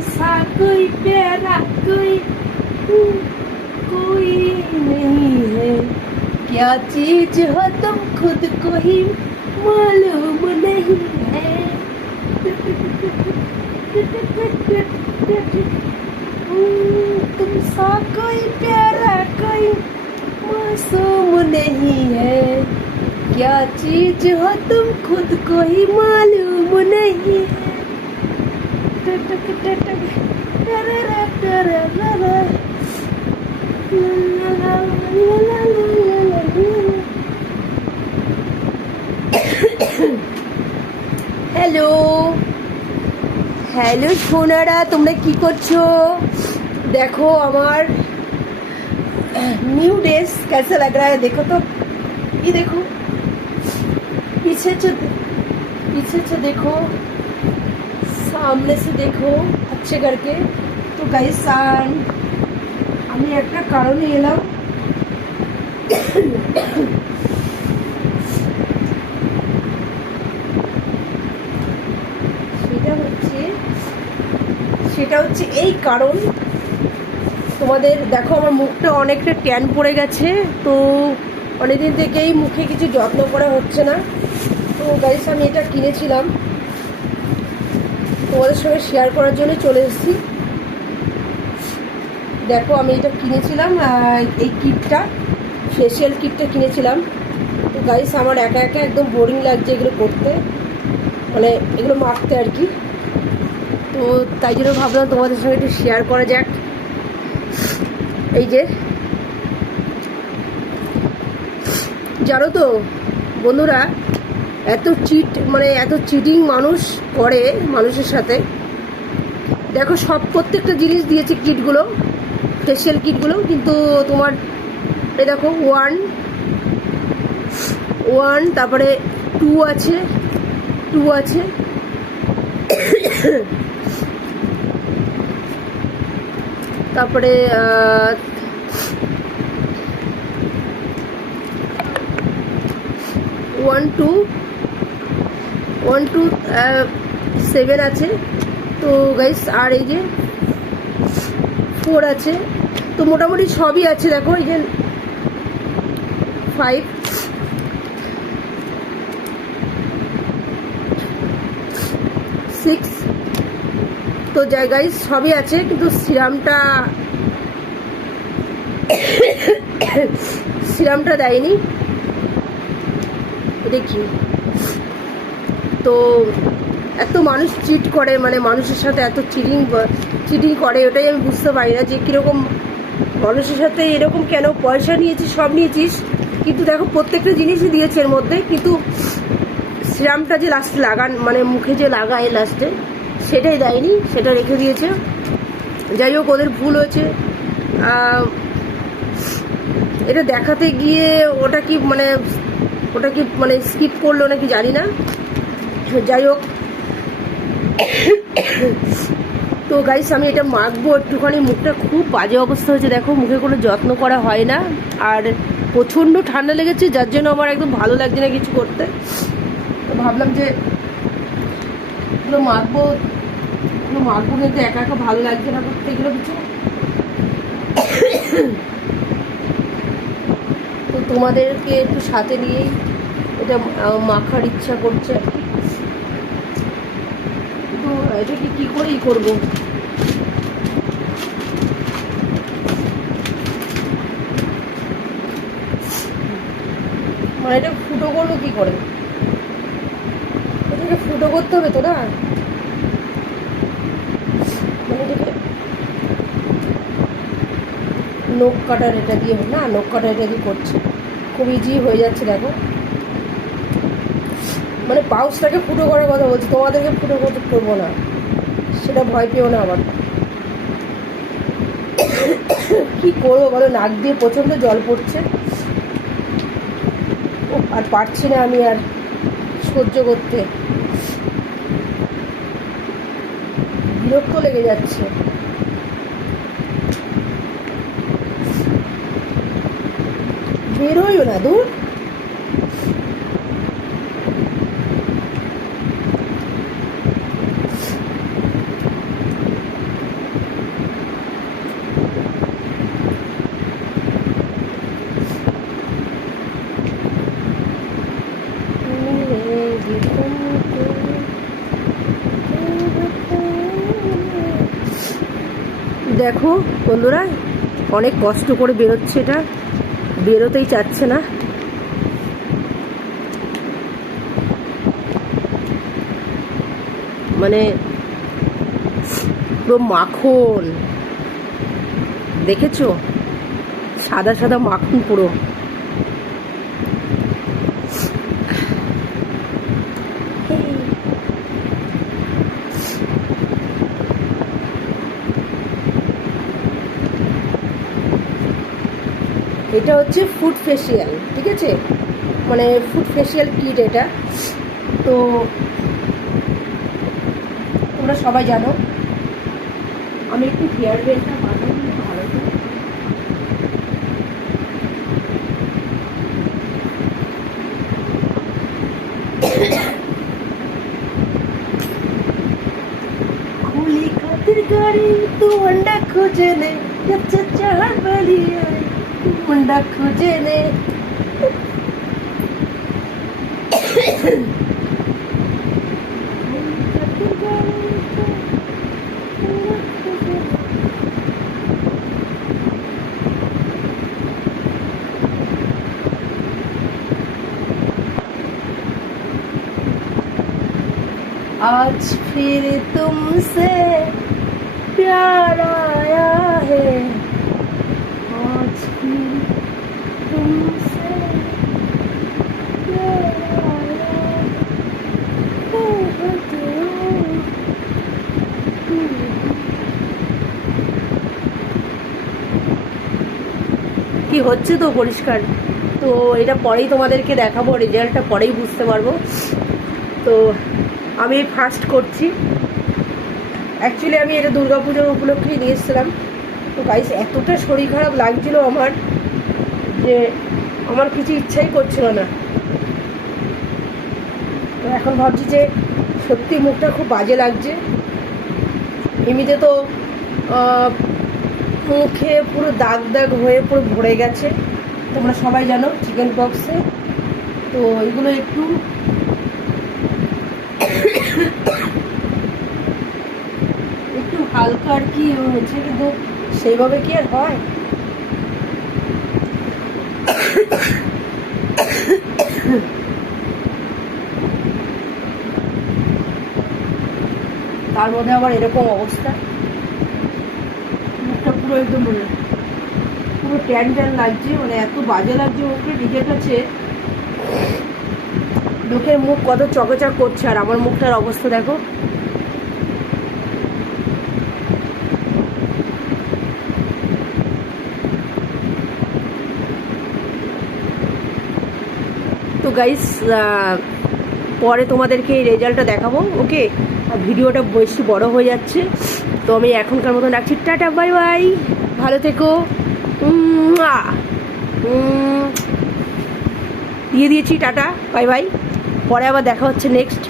सा कोई प्यारा कोई कोई नहीं है। क्या चीज़ हो तुम खुद को ही मालूम नहीं है? तुम सा कोई प्यारा, कोई मासूम नहीं है। क्या चीज़ हो तुम खुद को ही मालूम नहीं है? হ্যালো হ্যালো সোনারা তোমরা কি করছো দেখো আমার न्यू ड्रेस कैसा लग रहा है देखो तो ये देखो पीछे से पीछे से देखो আমলে সে দেখো আচ্ছে করকে তো গাইস আমি একটা কারণে এলাম। সেটা হচ্ছে সেটা হচ্ছে এই কারণ। তোমাদের দেখো, আমার মুখটা অনেকটা ট্যান পড়ে গেছে। তো অনেকদিন থেকেই মুখে কিছু যত্ন করা হচ্ছে না। তো গাইস আমি এটা কিনেছিলাম। তোমাদের সঙ্গে শেয়ার করার জন্য চলে এসেছি। দেখো, আমি এটা কিনেছিলাম এই কিটটা ফেসিয়াল কিটটা কিনেছিলাম। তো গাইস আমার একা একা একদম বোরিং লাগছে এগুলো করতে। মানে এগুলো মাখতে আর কি। তো তাই জন্য ভাবলাম তোমাদের সঙ্গে একটু শেয়ার করা যাক। এই যে, জানো তো, বন্ধুরা এত চিট মানে এত চিটিং মানুষ করে মানুষের সাথে। দেখো, সব প্রত্যেকটা জিনিস দিয়েছে কিটগুলো ফেসিয়াল কিটগুলো, কিন্তু তোমার, এ দেখো ওয়ান ওয়ান তারপরে টু আছে টু আছে। তারপরে one two one two seven আছে। তো গাইস আর এই যে ফোর আছে। তো মোটামুটি সবই আছে, দেখো, এই যে ফাইভ সিক্স তো জায়গায় সবই আছে, কিন্তু সিরামটা সিরামটা দেয়নি। দেখি। তো এত মানুষ চিট করে মানে মানুষের সাথে এত চিটিং চিটিং করে, ওটাই আমি বুঝতে পারি না যে কীরকম মানুষের সাথে এরকম কেন পয়সা নিয়েছিস সব নিয়েছিস। কিন্তু দেখো, প্রত্যেকটা জিনিসই দিয়েছে এর মধ্যে, কিন্তু সিরামটা যে লাস্টে লাগান মানে মুখে যে লাগায় লাস্টে সেটাই দেয়নি, সেটা রেখে দিয়েছে। যাই হোক, ওদের ভুল হয়েছে। এটা দেখাতে গিয়ে ওটা কি মানে ওটা কি মানে স্কিপ করল নাকি জানি না। যাই হোক, তো গাইস আমি এটা মাখবো একটুখানি। মুখটা খুব বাজে অবস্থা হয়েছে, দেখো, মুখে কোনো যত্ন করা হয় না। আর প্রচণ্ড ঠান্ডা লেগেছে, যার জন্য আমার একদম ভালো লাগছে না কিছু করতে। তো ভাবলাম যে, এগুলো মাখবো এগুলো মাখবো কিন্তু একা একা ভালো লাগছে না করতে, এগুলো কিছু তো তোমাদেরকে একটু সাথে নিয়েই এটা মাখার ইচ্ছা করছে। আর কি কী করেই করব? মানে এটা ফুটো করব কি করে? এটাকে ফুটো করতে হবে তো না? মানে এটাকে নখ কাটার এটা দিয়ে না? নখ কাটার এটা দিয়ে করছে। খুব ইজি হয়ে যাচ্ছে, দেখো। মানে পাউচটাকে ফুটো করার কথা বলছি, তোমাদেরকে ফুটো করতে করব না। সেটা ভয় পেও না আবার কি করব বলো, নাক দিয়ে প্রচণ্ড জল পড়ছে। ও আর পারছি না আমি আর সহ্য করতে। বিরক্ত লেগে যাচ্ছে। বেরোইও না দূর। দেখো, বন্ধুরা, অনেক কষ্ট করে বেরোচ্ছে এটা। বেরোতেই চাচ্ছে না। মানে পুরো মাখন। দেখেছ? সাদা সাদা মাখন পুরো। এটা হচ্ছে ফুড ফেসিয়াল ঠিক আছে মানে ফুড ফেসিয়াল কিট এটা তো তোমরা সবাই জানো আমি একটু হেয়ার বেলটা বানাই ভালো করে। खुली खातिर गाड़ी तू अंडा खोजे ने जब चढ़ वाली आई अंडा खोजे ने। आज फिर तुमसे কি হচ্ছে তো পরিষ্কার? তো এটা পরেই তোমাদেরকে দেখাবো, রেজাল্টটা পরেই বুঝতে পারব। তো আমি ফার্স্ট করছি। অ্যাকচুয়ালি আমি এটা দুর্গাপুজো উপলক্ষেই নিয়ে এসেছিলাম। তো গাইস এতটা শরীর খারাপ লাগছিল আমার যে আমার কিছু ইচ্ছাই করছিল না। তো এখন ভাবছি যে সত্যি মুখটা খুব বাজে লাগছে। এমনিতে তো মুখে পুরো দাগ দাগ হয়ে পুরো ভরে গেছে। তোমরা সবাই জানো চিকেন বক্সে তো এগুলো একটু একটু হালকা আর কি হচ্ছে, কিন্তু সেইভাবে কি আর হয়? তার মধ্যে আবার এরকম অবস্থা। পুরো একদম পুরো ট্যান ট্যান লাগছে মানে এত বাজে লাগছে মুখে নিজের কাছে। লোকের মুখ কত চকচক করছে, আর আমার মুখটার অবস্থা দেখো। তো গাইস পরে তোমাদেরকে এই রেজাল্টটা দেখাবো, ওকে? আর ভিডিওটা বেশি বড় হয়ে যাচ্ছে। তো আমি এখনকার মতন রাখছি। Tata, bye bye. ভালো থেকো। দিয়ে দিয়েছি, টাটা, বাই বাই। পরে আবার দেখা হচ্ছে নেক্সট।